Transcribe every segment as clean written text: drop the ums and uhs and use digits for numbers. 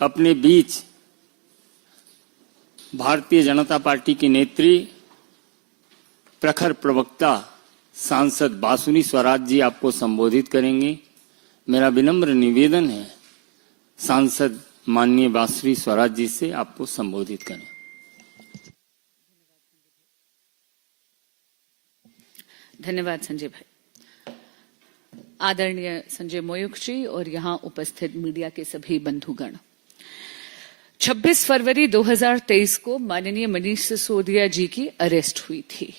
अपने बीच भारतीय जनता पार्टी की नेत्री, प्रखर प्रवक्ता सांसद बासुनी स्वराज जी आपको संबोधित करेंगे। मेरा विनम्र निवेदन है सांसद माननीय बासुनी स्वराज जी से आपको संबोधित करें। धन्यवाद संजय भाई। आदरणीय संजय मोयुख जी और यहां उपस्थित मीडिया के सभी बंधुगण, 26 फरवरी 2023 को माननीय मनीष सिसोदिया जी की अरेस्ट हुई थी।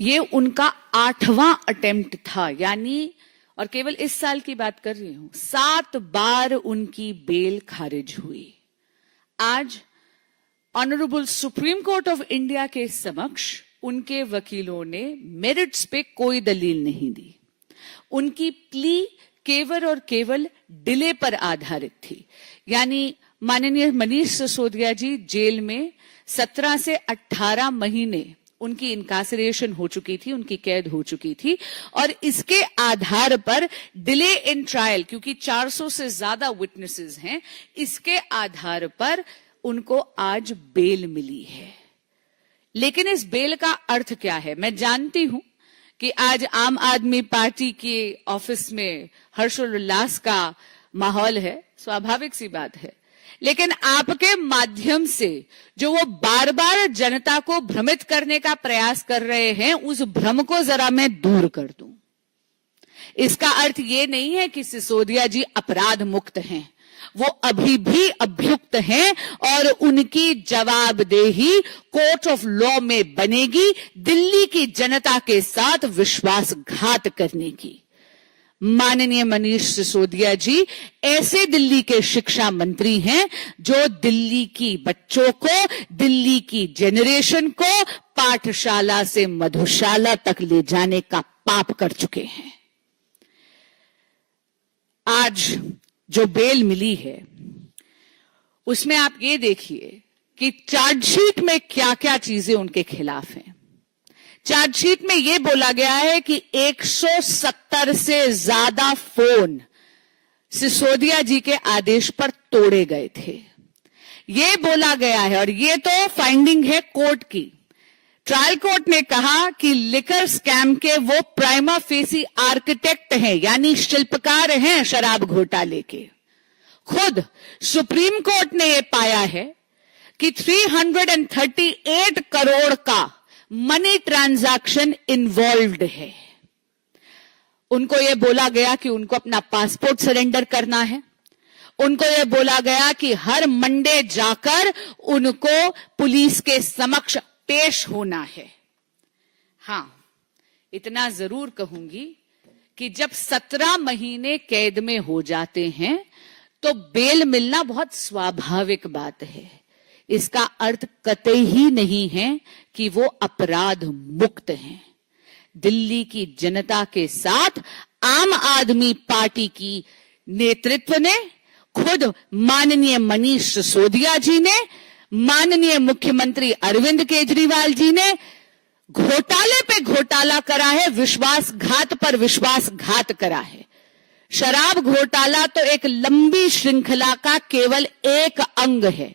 ये उनका 8वां अटेम्प्ट था, यानी, और केवल इस साल की बात कर रही हूं, 7 बार उनकी बेल खारिज हुई। आज honourable supreme court of India के समक्ष उनके वकीलों ने मेरिट्स पे कोई दलील नहीं दी। उनकी प्ली केवल और केवल डिले पर आधारित थी, यानी माननीय मनीष सिसोदिया जी जेल में 17 से 18 महीने उनकी इनकासरेशन हो चुकी थी, उनकी कैद हो चुकी थी, और इसके आधार पर डिले इन ट्रायल, क्योंकि 400 से ज्यादा विटनेसेस हैं, इसके आधार पर उनको आज बेल मिली है। लेकिन इस बेल का अर्थ क्या है? मैं जानती हूं कि आज आम आदमी पार्टी के ऑफिस में हर्षोल्लास का माहौल है, स्वाभाविक सी बात है, लेकिन आपके माध्यम से जो वो बार बार जनता को भ्रमित करने का प्रयास कर रहे हैं, उस भ्रम को जरा मैं दूर कर दूं। इसका अर्थ ये नहीं है कि सिसोदिया जी अपराध मुक्त हैं, वो अभी भी अभियुक्त हैं और उनकी जवाबदेही कोर्ट ऑफ लॉ में बनेगी दिल्ली की जनता के साथ विश्वासघात करने की। माननीय मनीष सिसोदिया जी ऐसे दिल्ली के शिक्षा मंत्री हैं जो दिल्ली की बच्चों को, दिल्ली की जेनरेशन को पाठशाला से मधुशाला तक ले जाने का पाप कर चुके हैं। आज जो बेल मिली है उसमें आप ये देखिए कि चार्जशीट में क्या क्या चीजें उनके खिलाफ हैं। चार्जशीट में यह बोला गया है कि 170 से ज्यादा फोन सिसोदिया जी के आदेश पर तोड़े गए थे, यह बोला गया है। और यह तो फाइंडिंग है कोर्ट की। ट्रायल कोर्ट ने कहा कि लिकर स्कैम के वो प्राइमा फेसी आर्किटेक्ट हैं, यानी शिल्पकार हैं शराब घोटाले के। खुद सुप्रीम कोर्ट ने यह पाया है कि 338 करोड़ का मनी ट्रांजैक्शन इन्वॉल्व्ड है। उनको यह बोला गया कि उनको अपना पासपोर्ट सरेंडर करना है। उनको यह बोला गया कि हर मंडे जाकर उनको पुलिस के समक्ष पेश होना है। हां, इतना जरूर कहूंगी कि जब 17 महीने कैद में हो जाते हैं तो बेल मिलना बहुत स्वाभाविक बात है। इसका अर्थ कतई ही नहीं है कि वो अपराध मुक्त हैं। दिल्ली की जनता के साथ आम आदमी पार्टी की नेतृत्व ने, खुद माननीय मनीष सिसोदिया जी ने, माननीय मुख्यमंत्री अरविंद केजरीवाल जी ने घोटाले पे घोटाला करा है, विश्वासघात पर विश्वासघात करा है। शराब घोटाला तो एक लंबी श्रृंखला का केवल एक अंग है।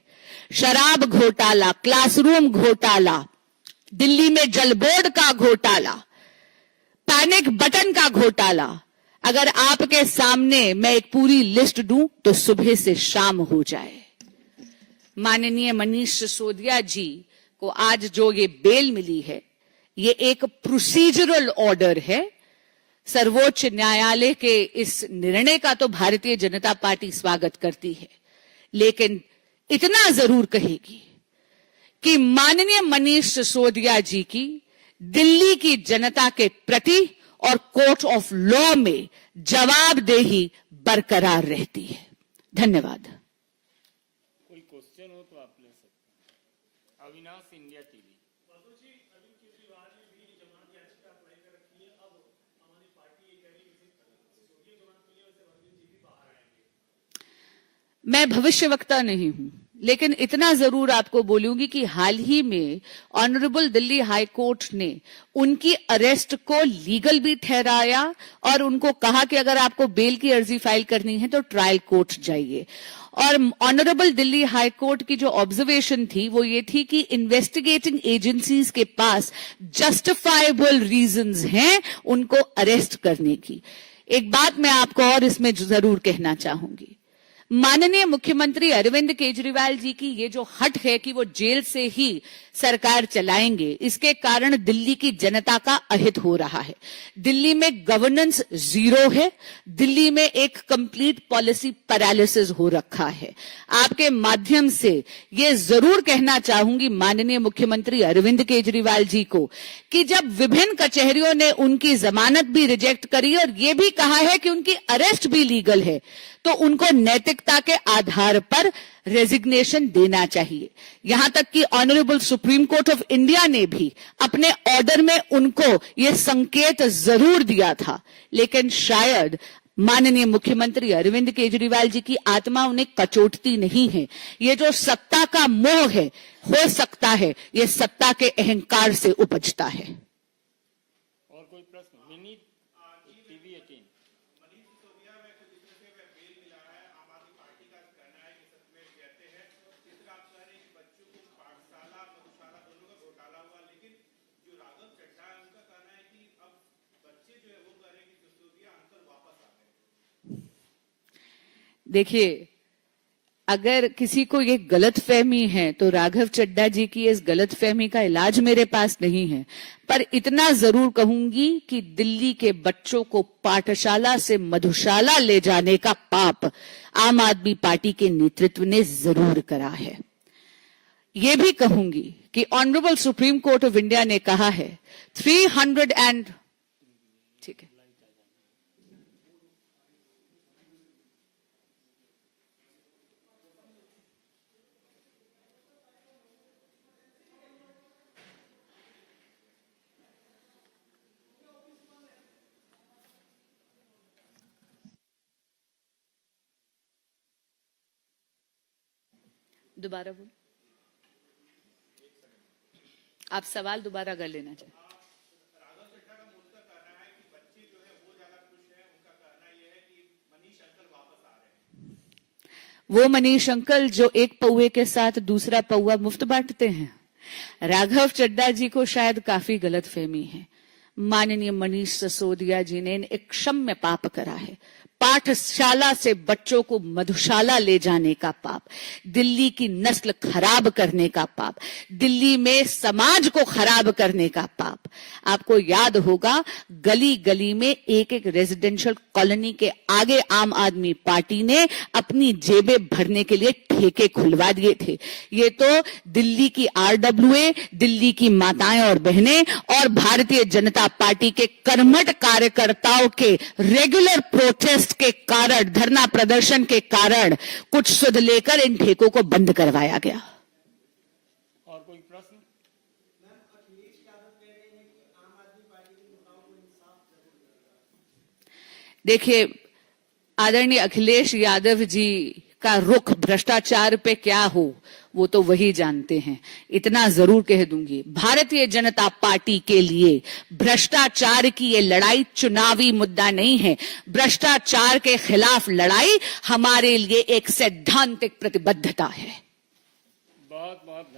शराब घोटाला, क्लासरूम घोटाला, दिल्ली में जल बोर्ड का घोटाला, पैनिक बटन का घोटाला, अगर आपके सामने मैं एक पूरी लिस्ट दूं तो सुबह से शाम हो जाए। माननीय मनीष सिसोदिया जी को आज जो ये बेल मिली है, ये एक प्रोसीजरल ऑर्डर है। सर्वोच्च न्यायालय के इस निर्णय का तो भारतीय जनता पार्टी स्वागत करती है, लेकिन इतना जरूर कहेगी कि माननीय मनीष सिसोदिया जी की दिल्ली की जनता के प्रति और कोर्ट ऑफ लॉ में जवाबदेही बरकरार रहती है। धन्यवाद। कोई क्वेश्चन हो तो आप ले सकते हैं। Avinash, India TV. मैं भविष्यवक्ता नहीं हूं, लेकिन इतना जरूर आपको बोलूंगी कि हाल ही में ऑनरेबल दिल्ली हाई कोर्ट ने उनकी अरेस्ट को लीगल भी ठहराया और उनको कहा कि अगर आपको बेल की अर्जी फाइल करनी है तो ट्रायल कोर्ट जाइए। और ऑनरेबल दिल्ली हाई कोर्ट की जो ऑब्जर्वेशन थी वो ये थी कि इन्वेस्टिगेटिंग एजेंसीज के पास जस्टिफाइबल रीजंस हैं उनको अरेस्ट करने की। एक बात मैं आपको और इसमें जरूर कहना चाहूंगी, माननीय मुख्यमंत्री अरविंद केजरीवाल जी की ये जो हट है कि वो जेल से ही सरकार चलाएंगे, इसके कारण दिल्ली की जनता का अहित हो रहा है। दिल्ली में गवर्नेंस जीरो है, दिल्ली में एक कंप्लीट पॉलिसी पैरालिसिस हो रखा है। आपके माध्यम से ये जरूर कहना चाहूंगी माननीय मुख्यमंत्री अरविंद केजरीवाल जी को कि जब विभिन्न कचहरियों ने उनकी जमानत भी रिजेक्ट करी और ये भी कहा है कि उनकी अरेस्ट भी लीगल है, तो उनको नैतिकता के आधार पर रेजिग्नेशन देना चाहिए। यहां तक कि honourable supreme court of India ने भी अपने ऑर्डर में उनको यह संकेत जरूर दिया था, लेकिन शायद माननीय मुख्यमंत्री अरविंद केजरीवाल जी की आत्मा उन्हें कचोटती नहीं है। ये जो सत्ता का मोह है, हो सकता है ये सत्ता के अहंकार से उपजता है। और कोई प्रश्न? मिनी टीवी 18 देखिए, अगर किसी को ये गलतफहमी है तो राघव चड्ढा जी की इस गलतफहमी का इलाज मेरे पास नहीं है, पर इतना जरूर कहूंगी कि दिल्ली के बच्चों को पाठशाला से मधुशाला ले जाने का पाप आम आदमी पार्टी के नेतृत्व ने जरूर करा है। ये भी कहूंगी कि honourable supreme court of India ने कहा है 300 एंड ठीक है, दोबारा बोल, आप सवाल दोबारा कर लेना चाहिए। वो मनीष अंकल जो एक पौवे के साथ दूसरा पौवा मुफ्त बांटते हैं, राघव चड्ढा जी को शायद काफी गलतफहमी है। माननीय मनीष सिसोदिया जी ने एक क्षम्य पाप करा है, पाठशाला से बच्चों को मधुशाला ले जाने का पाप, दिल्ली की नस्ल खराब करने का पाप, दिल्ली में समाज को खराब करने का पाप। आपको याद होगा गली गली में एक एक रेजिडेंशियल कॉलोनी के आगे आम आदमी पार्टी ने अपनी जेबें भरने के लिए ठेके खुलवा दिए थे। ये तो दिल्ली की आरडब्ल्यूए, दिल्ली की माताएं और बहनें और भारतीय जनता पार्टी के कर्मठ कार्यकर्ताओं के रेगुलर प्रोटेस्ट के कारण, धरना प्रदर्शन के कारण कुछ सुध लेकर इन ठेकों को बंद करवाया गया। और कोई प्रश्न? देखिए, आदरणीय अखिलेश यादव जी का रुख भ्रष्टाचार पे क्या हो वो तो वही जानते हैं। इतना जरूर कह दूंगी, भारतीय जनता पार्टी के लिए भ्रष्टाचार की ये लड़ाई चुनावी मुद्दा नहीं है। भ्रष्टाचार के खिलाफ लड़ाई हमारे लिए एक सैद्धांतिक प्रतिबद्धता है। बहुत बहुत धन्यवाद।